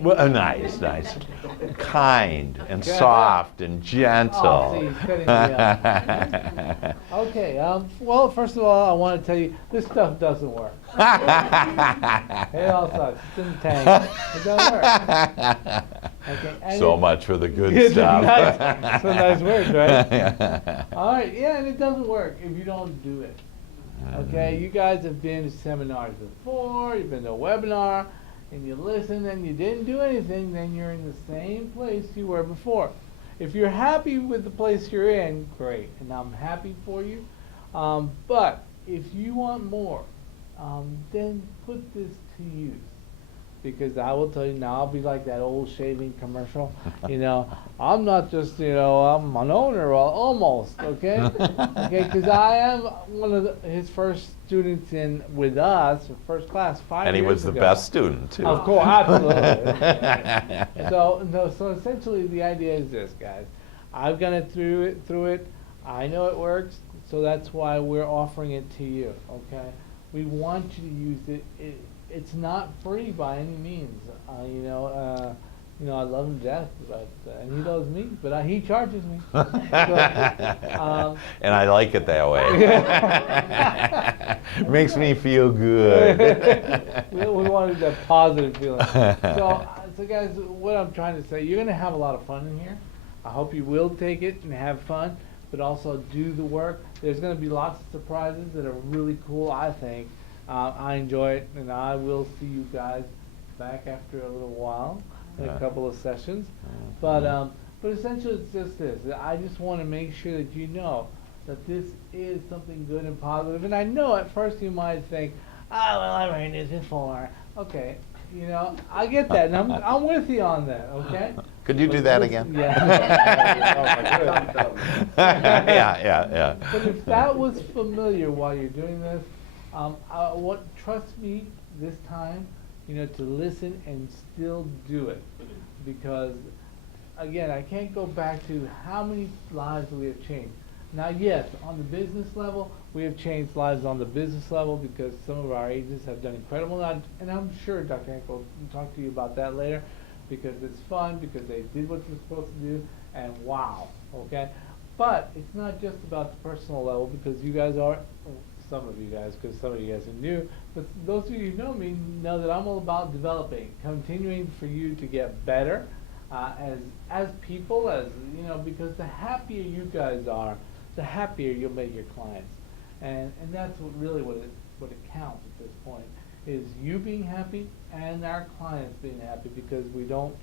Well, nice, nice. Kind and soft and gentle. Oh, see, he's cutting me up. Okay, well, first of all, I want to tell you, this stuff doesn't work. It all sucks. It's in the tank. It doesn't work. Okay, and So much for the good it's stuff. nice, some nice words, right? All right, yeah, and it doesn't work if you don't do it. Okay, you guys have been to seminars before, you've been to a webinar, and you listen and you didn't do anything, then you're in the same place you were before. If you're happy with the place you're in, great, and I'm happy for you. But if you want more, then put this to use. Because I will tell you now, I'll be like that old shaving commercial. You know, I'm not just, you know, I'm an owner, well, almost, okay? Okay, because I am one of his first students in with us, first class, 5 years ago. And he was the best student, too. Of course, absolutely. So essentially the idea is this, guys. I've gone through it. I know it works, so that's why we're offering it to you, okay? We want you to use it. It's not free by any means. You know, I love him to death, but and he loves me, but he charges me. So, and I like it that way. Makes me feel good. we wanted that positive feeling. So guys, what I'm trying to say, you're going to have a lot of fun in here. I hope you will take it and have fun, but also do the work. There's going to be lots of surprises that are really cool, I think. I enjoy it, and I will see you guys back after a little while, in a couple of sessions. But essentially it's just this. I just want to make sure that you know that this is something good and positive. And I know at first you might think, well, I've heard this before. Okay, you know, I get that, and I'm with you on that, okay? Could you do that again? Yeah. Yeah. But if that was familiar while you're doing this, trust me this time, you know, to listen and still do it. Because, again, I can't go back to how many lives we have changed. Now, yes, on the business level, we have changed lives on the business level because some of our agents have done incredible, and I'm sure Dr. Hank will talk to you about that later, because it's fun, because they did what they're supposed to do, and wow, okay? But it's not just about the personal level, because you guys are, some of you guys, because some of you guys are new, but those of you who know me know that I'm all about developing, continuing for you to get better as people, as you know, because the happier you guys are, the happier you'll make your clients, and that's what it counts at this point, is you being happy and our clients being happy, because we don't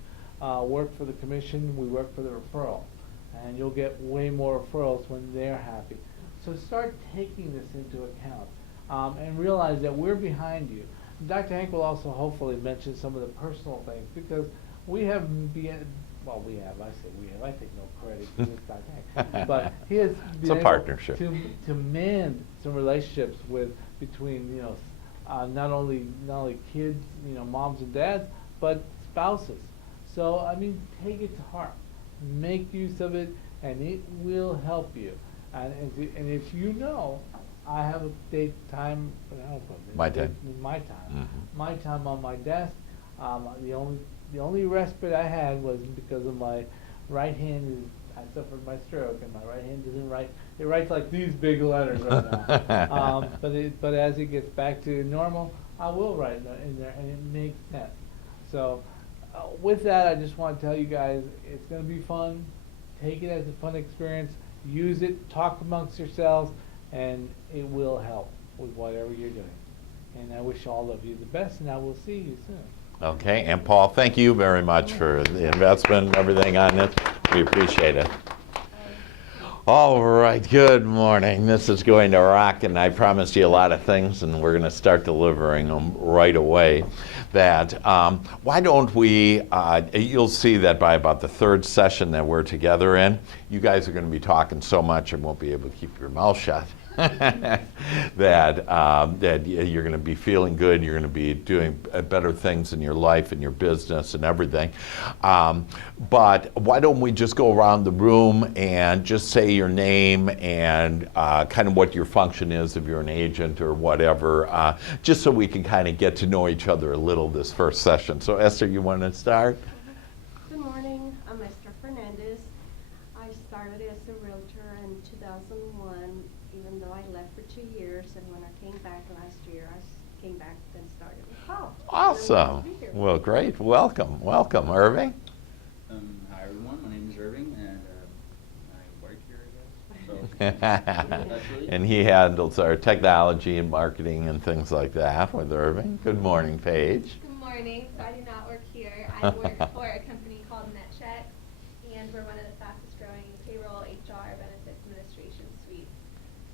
work for the commission, we work for the referral, and you'll get way more referrals when they're happy. So start taking this into account and realize that we're behind you. Dr. Hank will also hopefully mention some of the personal things, because we have I take no credit for this Dr. Hank, but he has been able partnership to mend some relationships between, you know, not only kids, you know, moms and dads, but spouses. So I mean, take it to heart, make use of it, and it will help you. And if you know, I have a date time. My time. My time. Mm-hmm. My time on my desk. The only respite I had was because of my right hand. I suffered my stroke, and my right hand doesn't write. It writes like these big letters right now. But as it gets back to normal, I will write in there, and it makes sense. So, with that, I just want to tell you guys, it's going to be fun. Take it as a fun experience. Use it. Talk amongst yourselves, and it will help with whatever you're doing. And I wish all of you the best, and I will see you soon. Okay, and Paul, thank you very much for the investment and everything on this. We appreciate it. All right, good morning. This is going to rock, and I promised you a lot of things, and we're going to start delivering them right away. That why don't we, you'll see that by about the third session that we're together in, you guys are going to be talking so much and won't be able to keep your mouth shut. that you're going to be feeling good, you're going to be doing better things in your life and your business and everything. But why don't we just go around the room and just say your name and kind of what your function is, if you're an agent or whatever, just so we can kind of get to know each other a little this first session. So Esther, you want to start? Good morning, I'm Esther Fernandez. I started as a realtor in 2001, even though I left for 2 years, and when I came back last year, I came back and started with Paul. Awesome. Well, great. Welcome. Welcome, Irving. Hi everyone, my name is Irving, and I work here, I guess. So, that's really And he handles our technology and marketing and things like that with Irving. Good morning, Paige. Good morning. So I do not work here. I work for a company called NetCheck, and we're one of the fastest growing payroll, HR, benefits administration suites.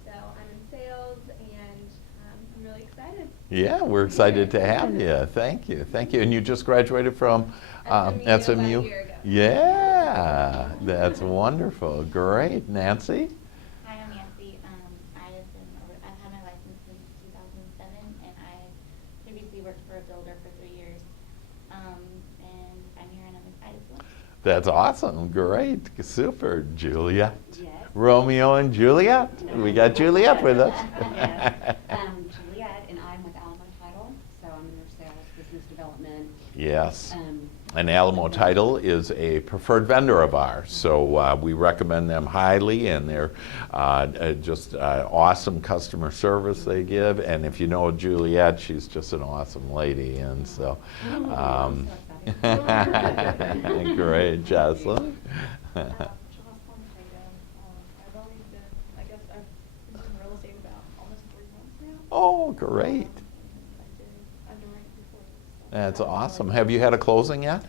So I'm in sales, and I'm really excited. Yeah, we're excited to have you. Thank you. Thank you. And you just graduated from SMU about a year ago. Yeah, that's wonderful. Great. Nancy? Hi, I'm Nancy. I've had my license since 2007, and I previously worked for a builder for 3 years. And I'm here, and I'm excited to learn. That's awesome. Great. Super. Juliet? Yes. Romeo and Juliet? We got Juliet with us. Yes. Juliet, and I'm with Alamo Title, so I'm in their sales, business development. Yes. And Alamo Title is a preferred vendor of ours, so we recommend them highly, and they're just awesome customer service they give. And if you know Juliet, she's just an awesome lady, and so. I'm so excited. Great, Jocelyn. Jocelyn Tatum. I've only been, I guess I've been in real estate about almost 3 months now. Oh, great. I did underwriting before this. That's awesome. Have you had a closing yet?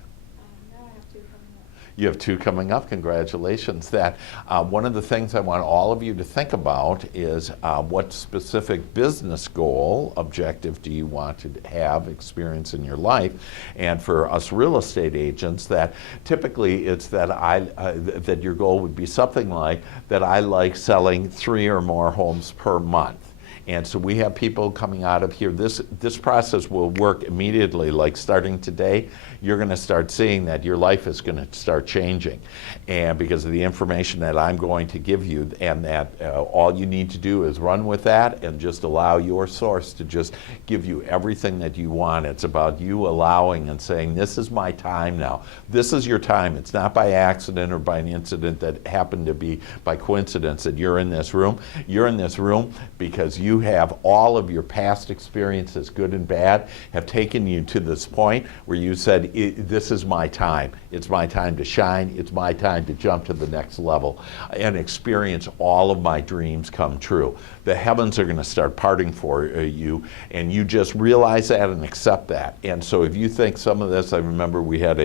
Now I have 2 coming up. You have 2 coming up. Congratulations. That one of the things I want all of you to think about is what specific business goal, objective do you want to have experience in your life? And for us real estate agents, that typically it's that that your goal would be something like that I like selling 3 or more homes per month. And so we have people coming out of here. This process will work immediately, like starting today, you're going to start seeing that your life is going to start changing. And because of the information that I'm going to give you, and that all you need to do is run with that and just allow your source to just give you everything that you want. It's about you allowing and saying, this is my time now. This is your time. It's not by accident or by an incident that happened to be by coincidence that you're in this room. You're in this room because you have all of your past experiences, good and bad, have taken you to this point where you said, this is my time. It's my time to shine. It's my time to jump to the next level and experience all of my dreams come true. The heavens are going to start parting for you, and you just realize that and accept that. And so if you think some of this, I remember we had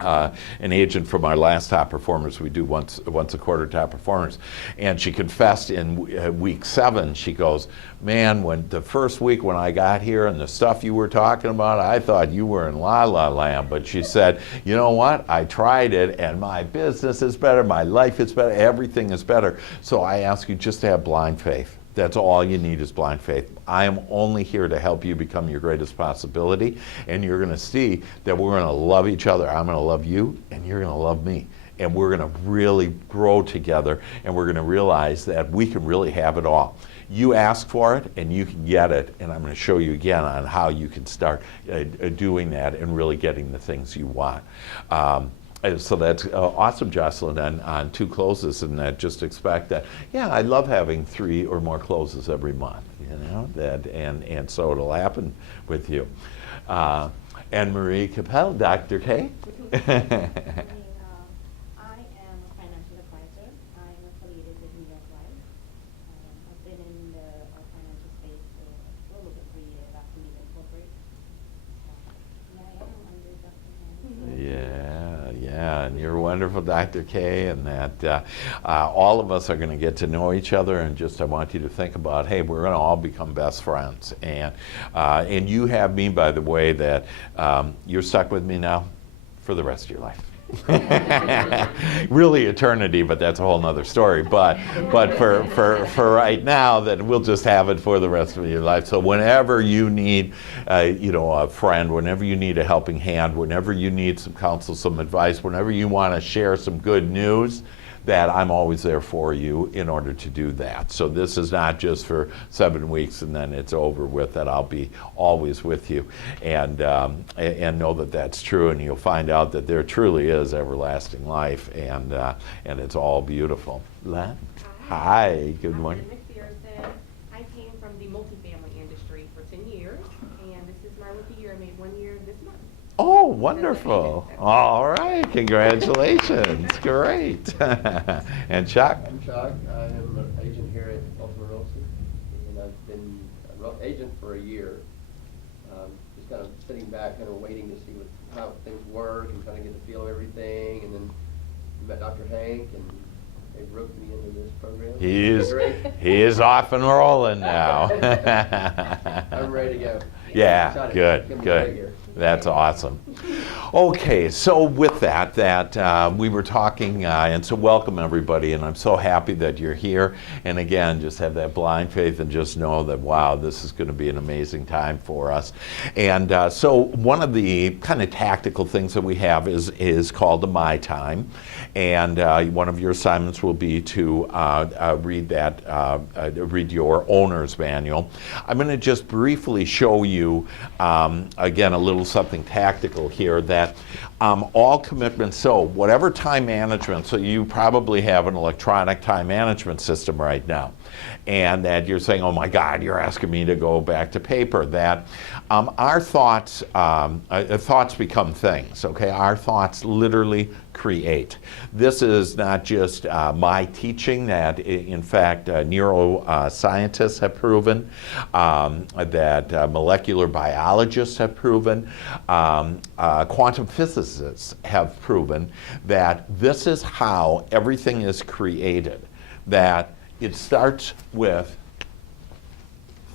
an agent from our last top performers. We do once a quarter top performers, and she confessed in week 7. She goes, "Man, when the first week when I got here and the stuff you were talking about, I thought you were in la la land." But she said, "You know what? I tried it, and my business is better, my life is better, everything is better." So I ask you just to have blind faith. That's all you need is blind faith. I am only here to help you become your greatest possibility, and you're going to see that we're going to love each other. I'm going to love you, and you're going to love me. And we're going to really grow together, and we're going to realize that we can really have it all. You ask for it, and you can get it, and I'm going to show you again on how you can start doing that and really getting the things you want. So that's awesome, Jocelyn, on 2 closes, and just expect that. Yeah, I love having 3 or more closes every month, you know, and so it'll happen with you. Anne Marie Capel, Dr. K. I am a financial advisor. I'm affiliated with New York Life. I've been in the financial space for a little over 3 years after we incorporated. Yeah, and you're wonderful, Dr. K, and that all of us are going to get to know each other, and just I want you to think about, hey, we're going to all become best friends. And you have me, by the way, that you're stuck with me now for the rest of your life. Really eternity, but that's a whole nother story. But for right now, that we'll just have it for the rest of your life. So whenever you need, a friend, whenever you need a helping hand, whenever you need some counsel, some advice, whenever you want to share some good news, that I'm always there for you in order to do that. So this is not just for 7 weeks and then it's over with, that I'll be always with you, and know that that's true, and you'll find out that there truly is everlasting life, and it's all beautiful. Len? Hi, good morning. I'm McPherson. I came from the multifamily industry for 10 years, and this is my rookie year. I made 1 year this month. Oh, wonderful. All right, congratulations. Great. And Chuck? I'm Chuck. I am an agent here at Baltimore Realty, and I've been an agent for a year. Just kind of sitting back, kind of waiting to see how things work and kind of get the feel of everything. And then met Dr. Hank, and they roped me into this program. He is off and rolling now. I'm ready to go. Yeah, Excited. good, It's gonna be good. a great year. That's awesome. Okay, so with that we were talking, and so welcome everybody, and I'm so happy that you're here. And again, just have that blind faith and just know that, wow, this is going to be an amazing time for us. And so one of the kind of tactical things that we have is called the My Time. And one of your assignments will be to read your owner's manual. I'm going to just briefly show you, again, a little something tactical here, that all commitments, so whatever time management, so you probably have an electronic time management system right now, and that you're saying, oh my God, you're asking me to go back to paper, that our thoughts become things, okay? Our thoughts literally create. This is not just my teaching, that in fact neuroscientists have proven, that molecular biologists have proven, quantum physicists have proven that this is how everything is created, that it starts with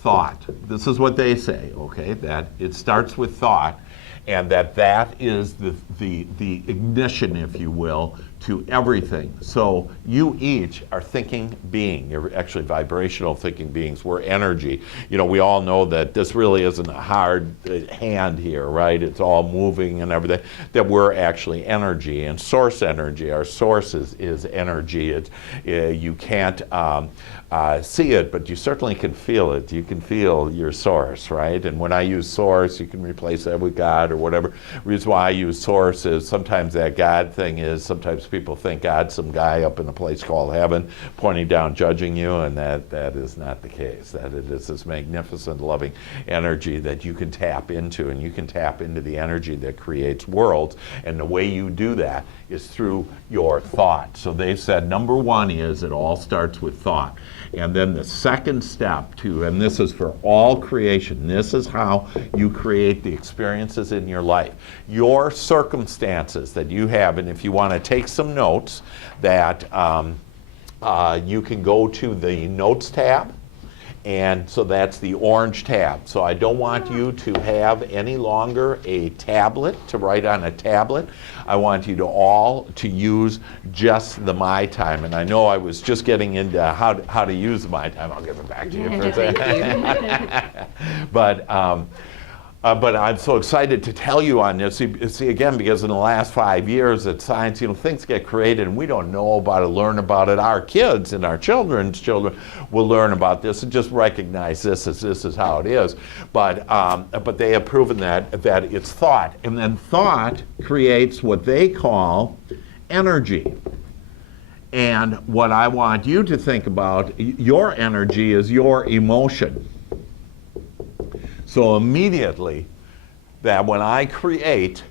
thought. This is what they say, okay, that it starts with thought, and that is the ignition, if you will, to everything. So you each are thinking being. You're actually vibrational thinking beings. We're energy. We all know that this really isn't a hard hand here, right? It's all moving and everything. That we're actually energy, and source energy. Our source is energy. You can't see it, but you certainly can feel it. You can feel your source, right? And when I use source, you can replace that with God or whatever. The reason why I use source is sometimes that God thing is, sometimes people think God's some guy up in a place called heaven pointing down, judging you, and that is not the case. That it is this magnificent, loving energy that you can tap into, and you can tap into the energy that creates worlds, and the way you do that is through your thought. So they said number one is it all starts with thought. And then the second step too, and this is for all creation, this is how you create the experiences in your life. Your circumstances that you have, and if you want to take some notes, that you can go to the Notes tab, and so that's the orange tab. So I don't want you to have any longer a tablet, to write on a tablet. I want you to all to use just the My Time. And I know I was just getting into how to use the My Time. I'll give it back to you for a second. But I'm so excited to tell you on this. See, again, because in the last 5 years that science, things get created and we don't know about it, learn about it. Our kids and our children's children will learn about this and just recognize this is how it is. But they have proven that it's thought. And then thought creates what they call energy. And what I want you to think about, your energy is your emotion. So immediately, that when I create,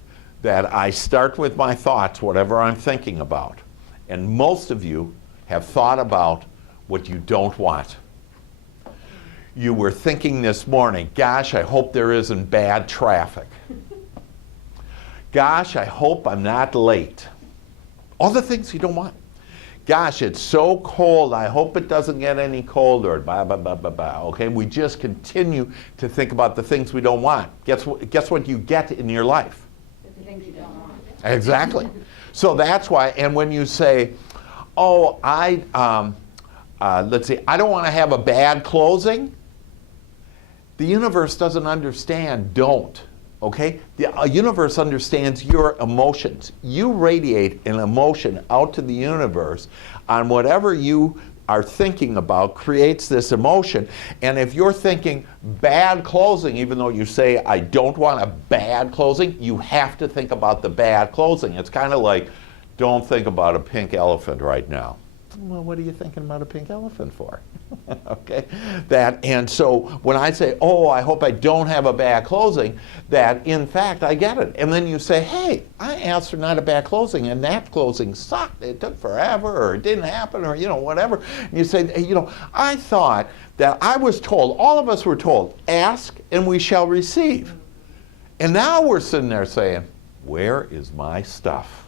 that I start with my thoughts, whatever I'm thinking about. And most of you have thought about what you don't want. You were thinking this morning, gosh, I hope there isn't bad traffic. Gosh, I hope I'm not late. All the things you don't want. Gosh, it's so cold, I hope it doesn't get any colder, blah, blah, blah, blah, blah. Okay, we just continue to think about the things we don't want. Guess what you get in your life? The things you don't want. Exactly. So that's why, and when you say, oh, let's see, I don't want to have a bad closing, the universe doesn't understand don't, okay? The universe understands your emotions. You radiate an emotion out to the universe on whatever you are thinking about creates this emotion. And if you're thinking bad closing, even though you say, I don't want a bad closing, you have to think about the bad closing. It's kind of like, don't think about a pink elephant right now. Well, what are you thinking about a pink elephant for? Okay, and so when I say, oh, I hope I don't have a bad closing, that in fact I get it. And then you say, hey, I asked for not a bad closing, and that closing sucked. It took forever, or it didn't happen, or whatever. And you say, I thought that I was told, all of us were told, ask and we shall receive. And now we're sitting there saying, where is my stuff?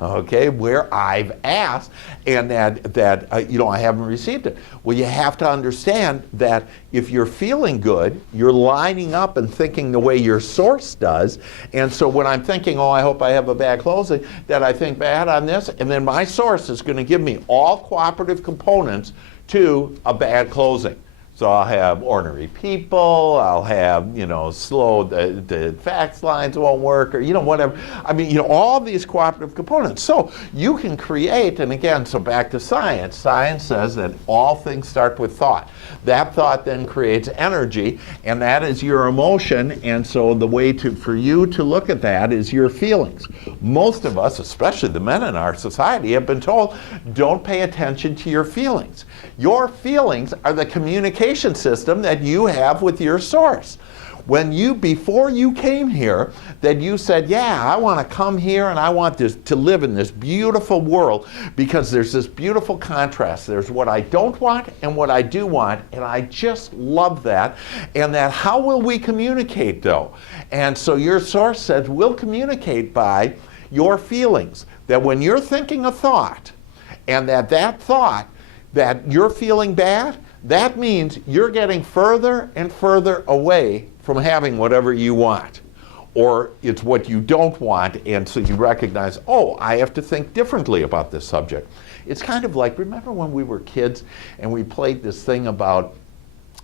Okay, where I've asked and that I haven't received it. Well, you have to understand that if you're feeling good, you're lining up and thinking the way your source does. And so when I'm thinking, oh, I hope I have a bad closing, that I think bad on this, and then my source is going to give me all cooperative components to a bad closing. So I'll have ornery people, I'll have, slow, the fax lines won't work, or, whatever. I mean, all these cooperative components. So you can create, and again, so back to science. Science says that all things start with thought. That thought then creates energy, and that is your emotion, and so the way for you to look at that is your feelings. Most of us, especially the men in our society, have been told, don't pay attention to your feelings. Your feelings are the communication system that you have with your source. Before you came here, that you said, yeah, I want to come here and I want to live in this beautiful world because there's this beautiful contrast. There's what I don't want and what I do want, and I just love that. And that how will we communicate though? And so your source says, we'll communicate by your feelings. That when you're thinking a thought, and that thought, that you're feeling bad, that means you're getting further and further away from having whatever you want. Or it's what you don't want, and so you recognize, oh, I have to think differently about this subject. It's kind of like, remember when we were kids and we played this thing about,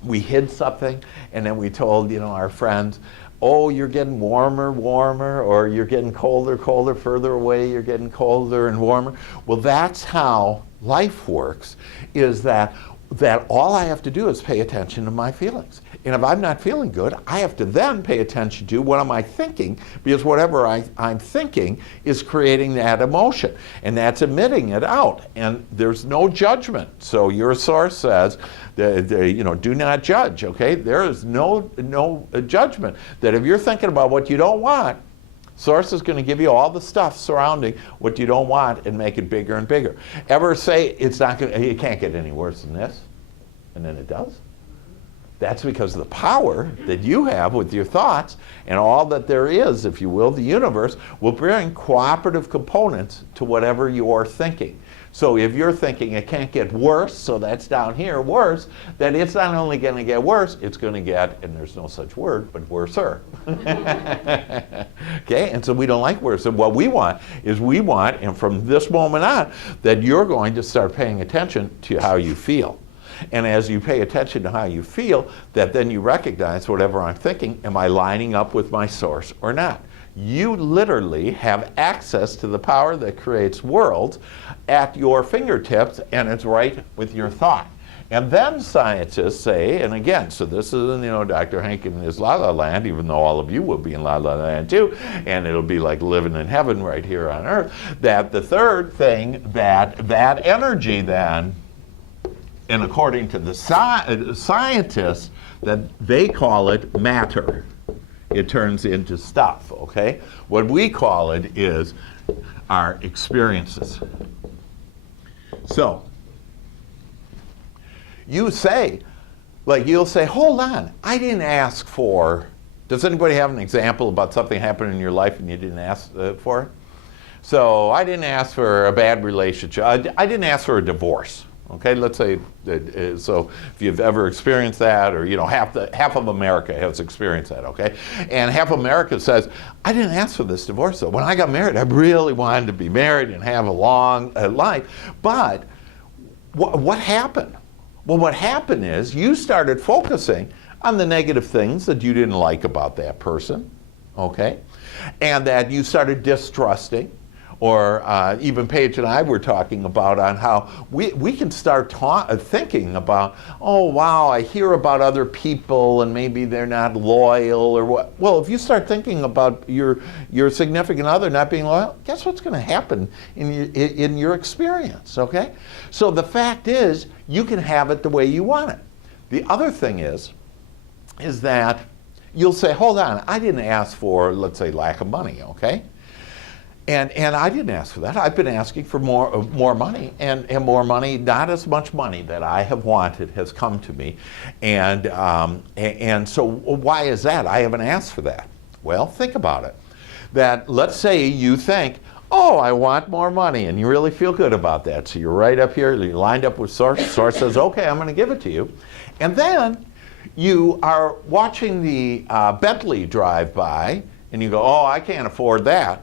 we hid something, and then we told, our friends, oh, you're getting warmer, or you're getting colder, further away, you're getting colder and warmer. Well, that's how life works, is that all I have to do is pay attention to my feelings. And if I'm not feeling good, I have to then pay attention to what am I thinking, because whatever I'm thinking is creating that emotion, and that's emitting it out. And there's no judgment. So your source says, do not judge, okay? There is no judgment. That if you're thinking about what you don't want, source is going to give you all the stuff surrounding what you don't want and make it bigger and bigger. Ever say it can't get any worse than this, and then it does? That's because of the power that you have with your thoughts, and all that there is, if you will, the universe will bring cooperative components to whatever you're thinking. So if you're thinking it can't get worse, so that's down here, worse, then it's not only going to get worse, it's going to get, and there's no such word, but worser. Okay, and so we don't like worse. And what we want, and from this moment on, that you're going to start paying attention to how you feel. And as you pay attention to how you feel, that then you recognize whatever I'm thinking, am I lining up with my source or not? You literally have access to the power that creates worlds at your fingertips, and it's right with your thought. And then scientists say, and again, so this is, Dr. Hank in his La La Land, even though all of you will be in La La Land too, and it'll be like living in heaven right here on earth, that the third thing, that energy then, and according to the scientists, that they call it matter. It turns into stuff, okay? What we call it is our experiences. So, you'll say, hold on, I didn't ask for, does anybody have an example about something happened in your life and you didn't ask for it? So, I didn't ask for a bad relationship. I didn't ask for a divorce. Okay, let's say that, so if you've ever experienced that, or half of America has experienced that, okay? And half of America says, I didn't ask for this divorce though. When I got married, I really wanted to be married and have a long life. But what happened? Well, what happened is you started focusing on the negative things that you didn't like about that person, okay? And that you started distrusting. Or even Paige and I were talking about on how we can start thinking about, oh wow, I hear about other people and maybe they're not loyal or what. Well, if you start thinking about your significant other not being loyal, guess what's going to happen in your experience, okay? So the fact is, you can have it the way you want it. The other thing is that you'll say, hold on, I didn't ask for, let's say, lack of money, okay? And I didn't ask for that. I've been asking for more money, and more money, not as much money that I have wanted has come to me. And so why is that? I haven't asked for that. Well, think about it. That let's say you think, oh, I want more money, and you really feel good about that. So you're right up here, you're lined up with Source. Source says, okay, I'm going to give it to you. And then you are watching the Bentley drive by, and you go, oh, I can't afford that.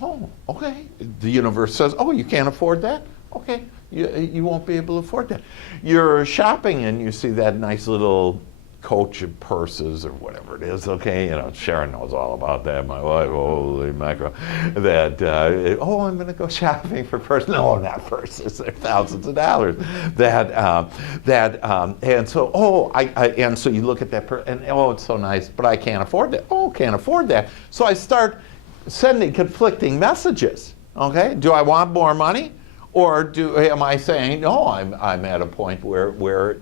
Oh, okay. The universe says, oh, you can't afford that? Okay, you won't be able to afford that. You're shopping and you see that nice little coach of purses or whatever it is, okay? Sharon knows all about that, my wife, holy mackerel. That, I'm going to go shopping for purses. No, not purses, they're thousands of dollars. And so, and so you look at that and it's so nice, but I can't afford that. Oh, can't afford that. So I start sending conflicting messages, okay? Do I want more money? Or am I saying, no, I'm at a point where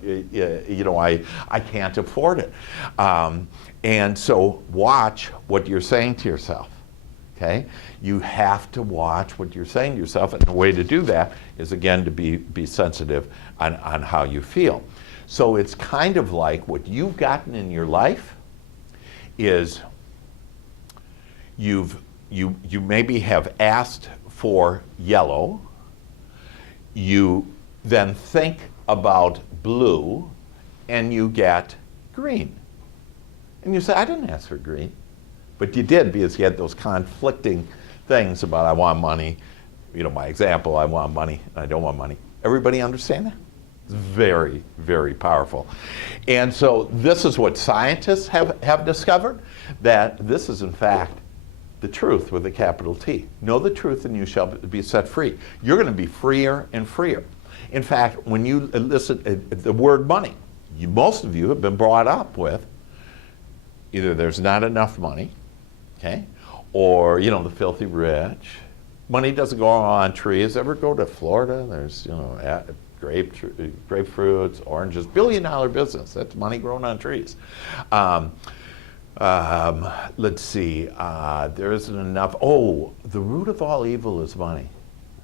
I can't afford it. And so watch what you're saying to yourself, okay? You have to watch what you're saying to yourself, and the way to do that is, again, to be sensitive on how you feel. So it's kind of like what you've gotten in your life is you maybe have asked for yellow. You then think about blue, and you get green. And you say, I didn't ask for green. But you did, because you had those conflicting things about, I want money. My example, I want money, I don't want money. Everybody understand that? It's very, very powerful. And so this is what scientists have discovered, that this is, in fact, the truth with a capital T. Know the truth and you shall be set free. You're going to be freer and freer. In fact, when you listen the word money, most of you have been brought up with either there's not enough money, okay, or the filthy rich. Money doesn't grow on trees. Ever go to Florida? There's grapefruits, oranges, billion-dollar business. That's money growing on trees. Let's see, there isn't enough. Oh, the root of all evil is money.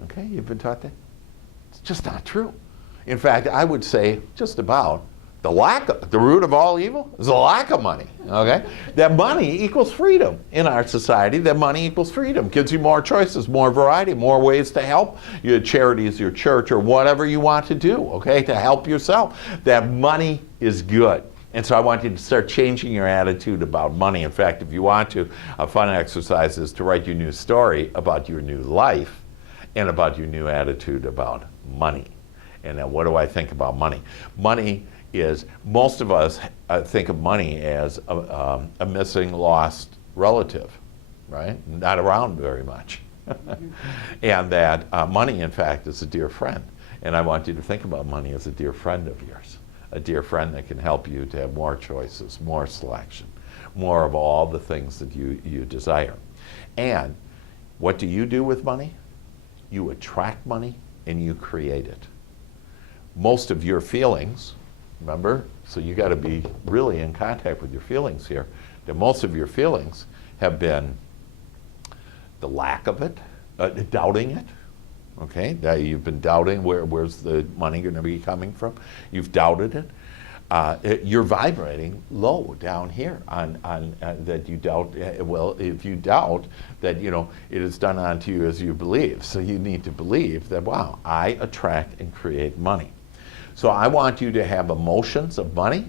Okay, you've been taught that? It's just not true. In fact, I would say just about the root of all evil is a lack of money, okay? That money equals freedom in our society. That money equals freedom. Gives you more choices, more variety, more ways to help your charities, your church, or whatever you want to do, okay, to help yourself. That money is good. And so I want you to start changing your attitude about money. In fact, if you want to, a fun exercise is to write your new story about your new life and about your new attitude about money. And then what do I think about money? Money is, most of us think of money as a missing, lost relative, right? Not around very much. And that money, in fact, is a dear friend. And I want you to think about money as a dear friend of yours. A dear friend that can help you to have more choices, more selection, more of all the things that you desire. And what do you do with money? You attract money and you create it. Most of your feelings, remember, so you got to be really in contact with your feelings here, that most of your feelings have been the lack of it, doubting it. Okay, that you've been doubting where's the money going to be coming from. You've doubted it. You're vibrating low down here on that you doubt. Well, if you doubt that it is done unto you as you believe, so you need to believe that, wow, I attract and create money. So I want you to have emotions of money.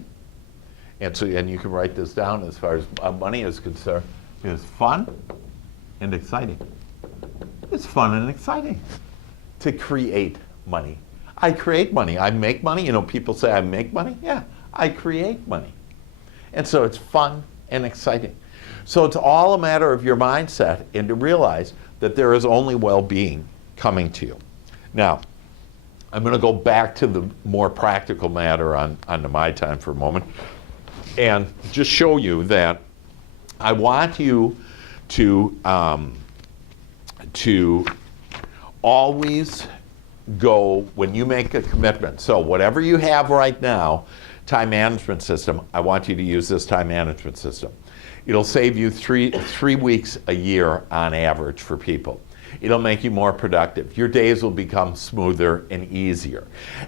And you can write this down as far as money is concerned. It's fun and exciting. It's fun and exciting to create money. I create money. I make money. You know, people say I make money. Yeah, I create money. And so it's fun and exciting. So it's all a matter of your mindset and to realize that there is only well-being coming to you. Now, I'm going to go back to the more practical matter onto my time for a moment and just show you that I want you to always go when you make a commitment. So whatever you have right now, time management system, I want you to use this time management system. It'll save you three weeks a year on average for people. It'll make you more productive. Your days will become smoother and easier.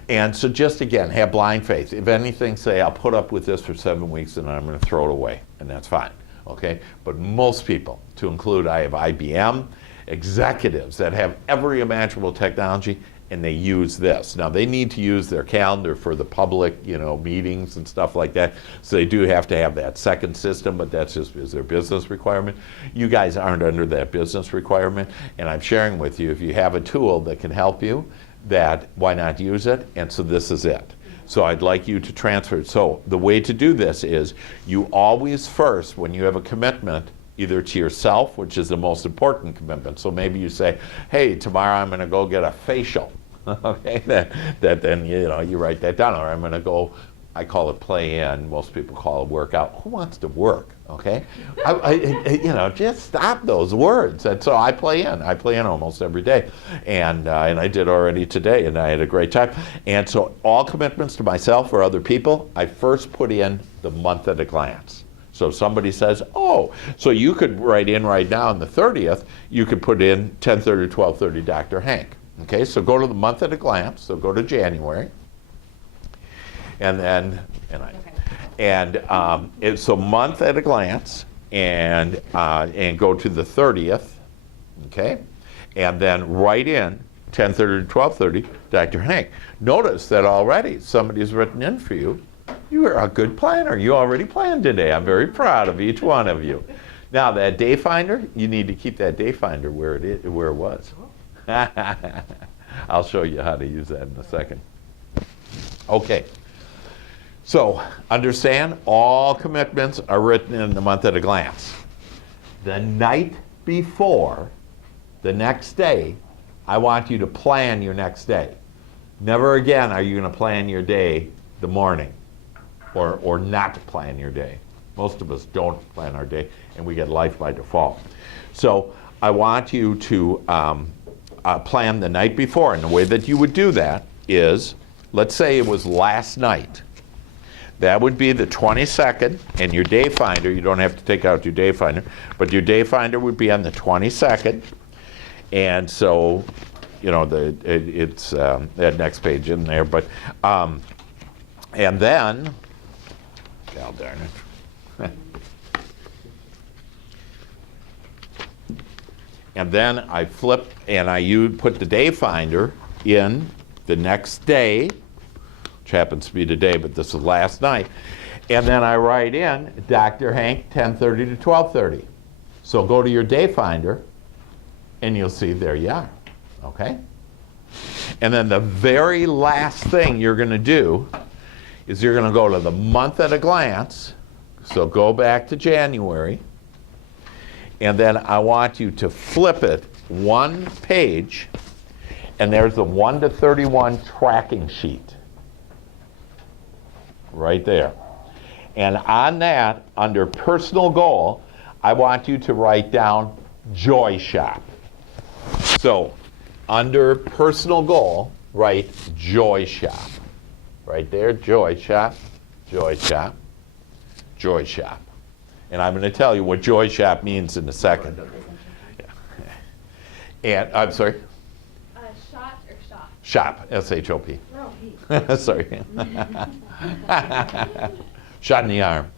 And so just again, have blind faith. If anything, say, I'll put up with this for 7 weeks and then I'm going to throw it away. And that's fine. Okay? But most people, to include, I have IBM executives that have every imaginable technology, and they use this. Now, they need to use their calendar for the public, meetings and stuff like that. So they do have to have that second system, but that's just is their business requirement. You guys aren't under that business requirement, and I'm sharing with you, if you have a tool that can help you, that why not use it? And so this is it. So I'd like you to transfer it. So the way to do this is you always first, when you have a commitment, either to yourself, which is the most important commitment. So maybe you say, hey, tomorrow I'm going to go get a facial. Okay, that then you write that down. Or I'm going to go, I call it play in. Most people call it workout. Who wants to work? Okay, just stop those words. And so I play in. I play in almost every day, and I did already today, and I had a great time. And so all commitments to myself or other people, I first put in the month at a glance. So if somebody says, oh, so you could write in right now on the 30th, you could put in 10:30 to 12:30 Dr. Hank. Okay, so go to the month at a glance. So go to January, and then so month at a glance, and go to the 30th. Okay, and then write in 10:30 to 12:30 Dr. Hank. Notice that already somebody's written in for you. You are a good planner. You already planned today. I'm very proud of each one of you. Now that day finder, you need to keep that day finder where it was. I'll show you how to use that in a second. Okay. So understand, all commitments are written in the month at a glance. The night before, the next day, I want you to plan your next day. Never again are you going to plan your day the morning. Or not plan your day. Most of us don't plan our day, and we get life by default. So I want you to plan the night before, and the way that you would do that is, let's say it was last night. That would be the 22nd, and your day finder, you don't have to take out your day finder, but your day finder would be on the 22nd, and so, it's that next page in there, but, and then, God darn it. And then I flip and you put the day finder in the next day, which happens to be today, but this is last night. And then I write in Dr. Hank 10:30 to 12:30. So go to your day finder and you'll see there you are. Okay? And then the very last thing you're going to do is you're going to go to the month at a glance. So go back to January. And then I want you to flip it one page, and there's the 1 to 31 tracking sheet. Right there. And on that, under personal goal, I want you to write down Joy Shop. So under personal goal, write Joy Shop. Right there, Joy Shop, Joy Shop, Joy Shop. And I'm going to tell you what Joy Shop means in a second. Yeah. And I'm sorry? Shot or shop? Shop, S-H-O-P. Oh, Sorry. Shot in the arm.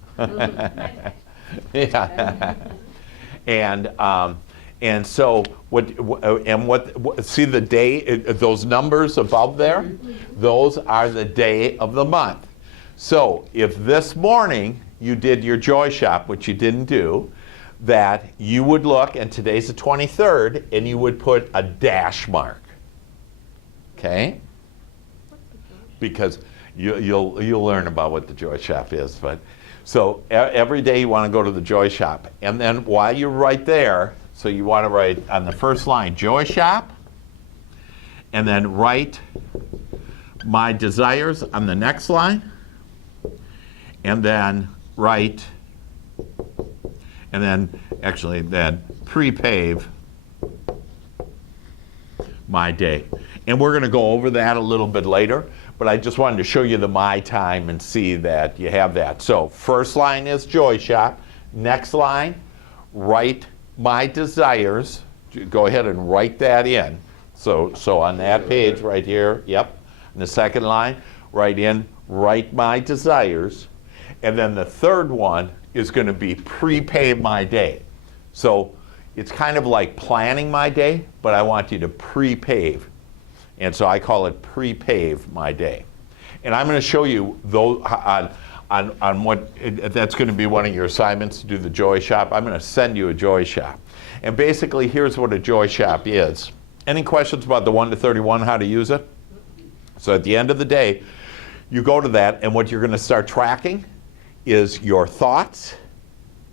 Yeah. And so see the day, those numbers above there? Those are the day of the month. So if this morning you did your Joy Shop, which you didn't do, that you would look, and today's the 23rd, and you would put a dash mark. Okay? Because you'll learn about what the Joy Shop is. But so every day you want to go to the Joy Shop. And then while you're right there, so you want to write on the first line, Joy Shop, and then write my desires on the next line, and then write, and then actually then pre-pave my day. And we're going to go over that a little bit later, but I just wanted to show you the my time and see that you have that. So first line is Joy Shop. Next line, write my desires. Go ahead and write that in. So on that page right here, yep. And the second line, write my desires. And then the third one is going to be prepave my day. So it's kind of like planning my day, but I want you to prepave. And so I call it prepave my day. And I'm going to show you those on what, that's going to be one of your assignments to do the Joy Shop. I'm going to send you a Joy Shop. And basically, here's what a Joy Shop is. Any questions about the 1 to 31, how to use it? So at the end of the day, you go to that, and what you're going to start tracking is your thoughts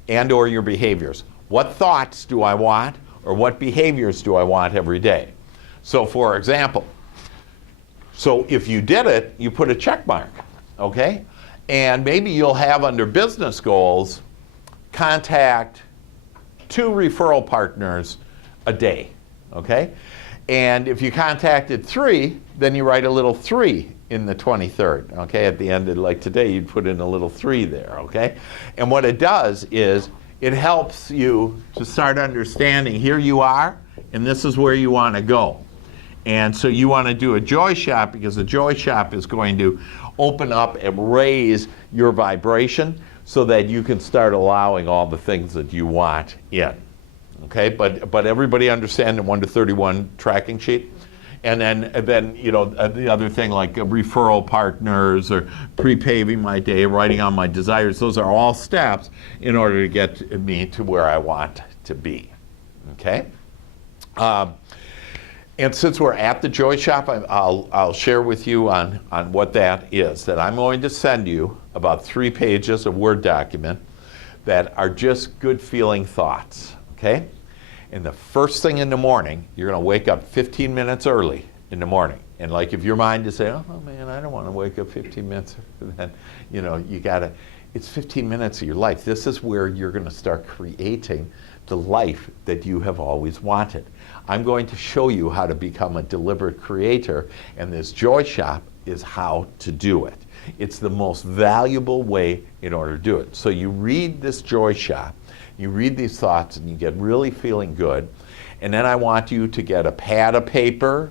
and or your behaviors. What thoughts do I want, or what behaviors do I want every day? So for example, so if you did it, you put a check mark, okay? And maybe you'll have under business goals, contact 2 referral partners a day, okay? And if you contacted 3, then you write a little 3 in the 23rd, okay? At the end of, like today, you'd put in a little 3 there, okay? And what it does is it helps you to start understanding, here you are, and this is where you want to go. And so you want to do a Joy Shop, because a Joy Shop is going to open up and raise your vibration so that you can start allowing all the things that you want in. Okay, but everybody understand the 1 to 31 tracking sheet? And then you know, the other thing like referral partners or pre-paving my day, writing on my desires, those are all steps in order to get me to where I want to be. Okay? And since we're at the Joy Shop, I'll share with you on what that is. That I'm going to send you about 3 pages of Word document that are just good feeling thoughts, okay? And the first thing in the morning, you're going to wake up 15 minutes early in the morning. And like if your mind is saying, oh man, I don't want to wake up 15 minutes, then you know, you got to, it's 15 minutes of your life. This is where you're going to start creating the life that you have always wanted. I'm going to show you how to become a deliberate creator, and this Joy Shop is how to do it. It's the most valuable way in order to do it. So you read this Joy Shop, you read these thoughts, and you get really feeling good. And then I want you to get a pad of paper,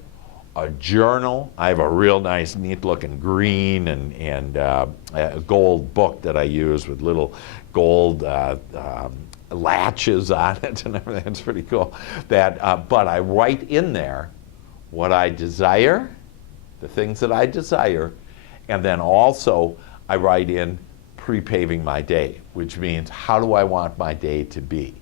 a journal. I have a real nice, neat-looking green and a gold book that I use with little gold latches on it and everything. It's pretty cool. But I write in there what I desire, the things that I desire, and then also I write in pre-paving my day, which means how do I want my day to be?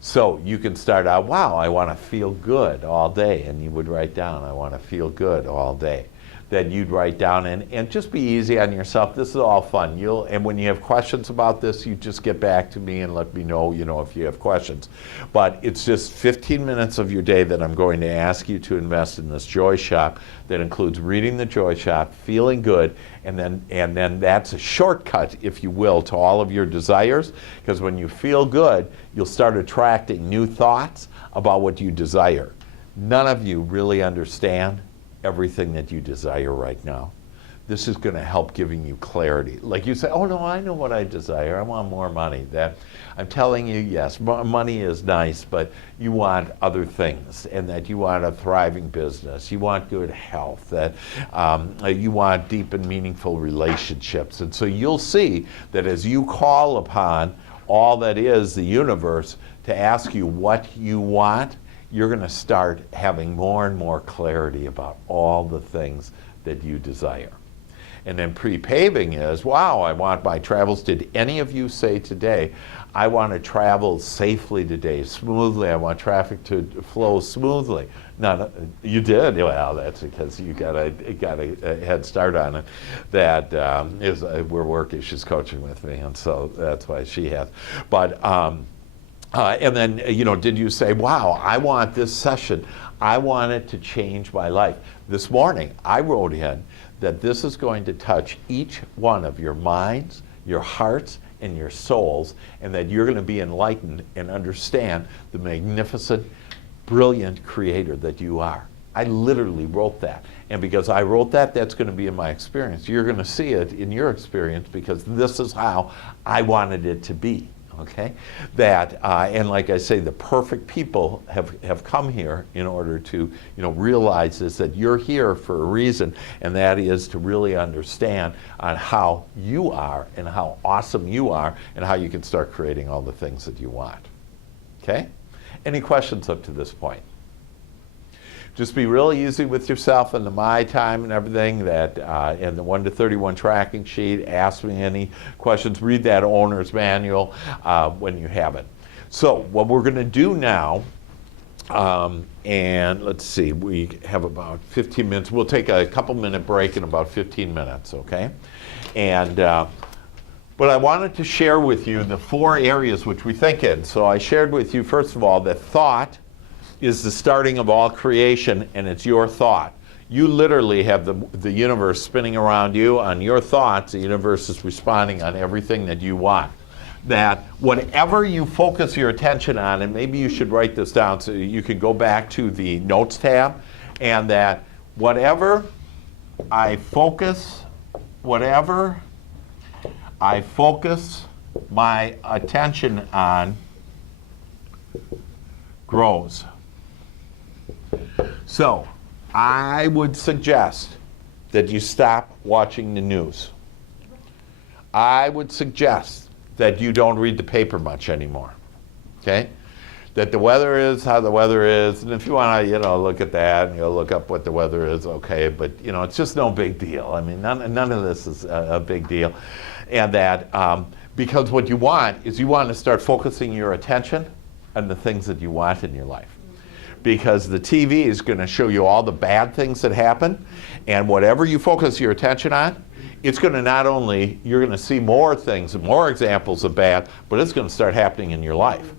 So you can start out, wow, I want to feel good all day, and you would write down, I want to feel good all day. Then you'd write down, and just be easy on yourself. This is all fun. And when you have questions about this, you just get back to me and let me know, you know, if you have questions. But it's just 15 minutes of your day that I'm going to ask you to invest in this Joy Shop that includes reading the Joy Shop, feeling good, and then that's a shortcut, if you will, to all of your desires. Because when you feel good, you'll start attracting new thoughts about what you desire. None of you really understand everything that you desire right now. This is going to help giving you clarity. Like you say, oh no, I know what I desire. I want more money. That I'm telling you, yes, money is nice, but you want other things, and that you want a thriving business. You want good health. That you want deep and meaningful relationships. And so you'll see that as you call upon all that is the universe to ask you what you want, you're going to start having more and more clarity about all the things that you desire. And then pre-paving is, wow, I want my travels. Did any of you say today, I want to travel safely today, smoothly. I want traffic to flow smoothly. No, you did. Well, that's because you got a head start on it. That is, we're working. She's coaching with me, and so that's why she has. But and then, did you say, wow, I want this session. I want it to change my life. This morning, I wrote in that this is going to touch each one of your minds, your hearts, and your souls, and that you're going to be enlightened and understand the magnificent, brilliant creator that you are. I literally wrote that. And because I wrote that, that's going to be in my experience. You're going to see it in your experience because this is how I wanted it to be. Okay, and like I say, the perfect people have come here in order to realize this, that you're here for a reason, and that is to really understand on how you are and how awesome you are and how you can start creating all the things that you want. Okay, any questions up to this point? Just be real easy with yourself and the my time and everything that and the 1 to 31 tracking sheet. Ask me any questions. Read that owner's manual when you have it. So what we're going to do now, and let's see, we have about 15 minutes. We'll take a couple-minute break in about 15 minutes, okay? And but I wanted to share with you the 4 areas which we think in. So I shared with you, first of all, that thought is the starting of all creation, and it's your thought. You literally have the universe spinning around you on your thoughts. The universe is responding on everything that you want. That whatever you focus your attention on, and maybe you should write this down so you can go back to the notes tab, and that whatever I focus my attention on grows. So, I would suggest that you stop watching the news. I would suggest that you don't read the paper much anymore. Okay? That the weather is how the weather is, and if you want to, look at that and look up what the weather is, okay, but it's just no big deal. I mean, none of this is a big deal. And that because what you want is you want to start focusing your attention on the things that you want in your life. Because the TV is going to show you all the bad things that happen, and whatever you focus your attention on, it's going to not only, you're going to see more things and more examples of bad, but it's going to start happening in your life.